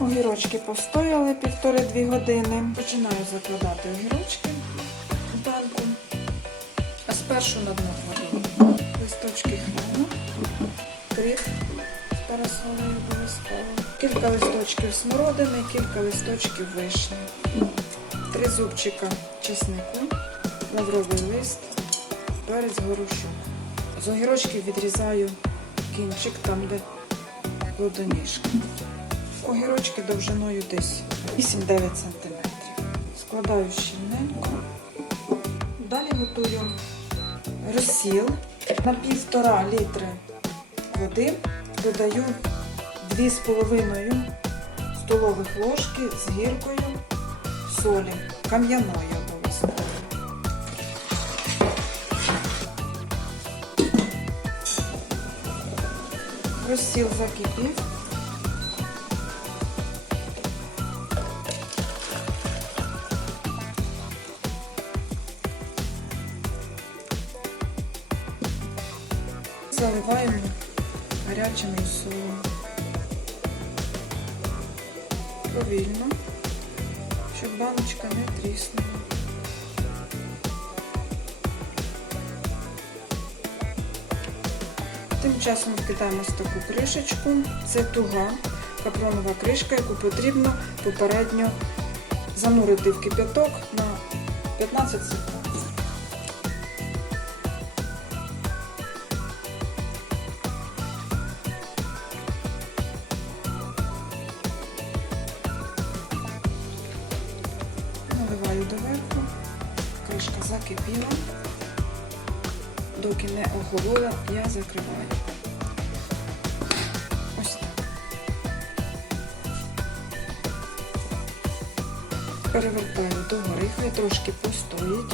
Огірочки постояли півтори-дві години. Починаю закладати огірочки в банку. А спершу на дно кладу листочки хрену, кріп з парасолею обов'язково. Кілька листочків смородини, кілька листочків вишні. Три зубчика чеснику, лавровий лист, перець горошок. З огірочків відрізаю кінчик там, де плодоніжка. Огірочки довжиною десь 8-9 см. Складаю щільненько. Далі готую розсіл на півтора літри води. Додаю 2,5 столових ложки з гіркою солі, кам'яної обов'язково. Розсіл закипів. Заливаємо гарячим розсолом. Повільно, щоб баночка не тріснула. Тим часом вкидаємо ось таку кришечку. Це туга капронова кришка, яку потрібно попередньо занурити в кип'яток на 15 секунд. Закипіла. Доки не охолола, я закриваю. Ось так. Перевертаю догори, хай трошки постоїть.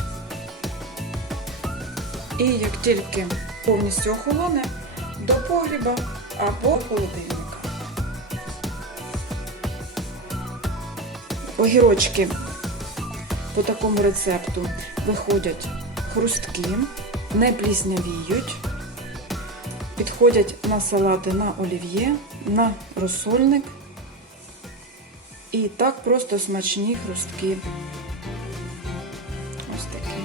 І як тільки повністю охолоне, до погріба або холодильника. Огірочки по такому рецепту виходять хрусткі, не пліснявіють, підходять на салати на олів'є, на розсольник. І так просто смачні хрусткі. Ось такі.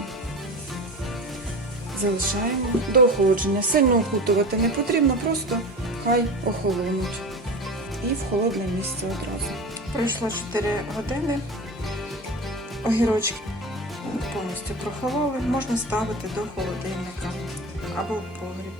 Залишаємо до охолодження. Сильно окутувати не потрібно, просто хай охолонуть. І в холодне місце одразу. Пройшло 4 години. Огірочки повністю прохололи, можна ставити до холодильника або в погріб.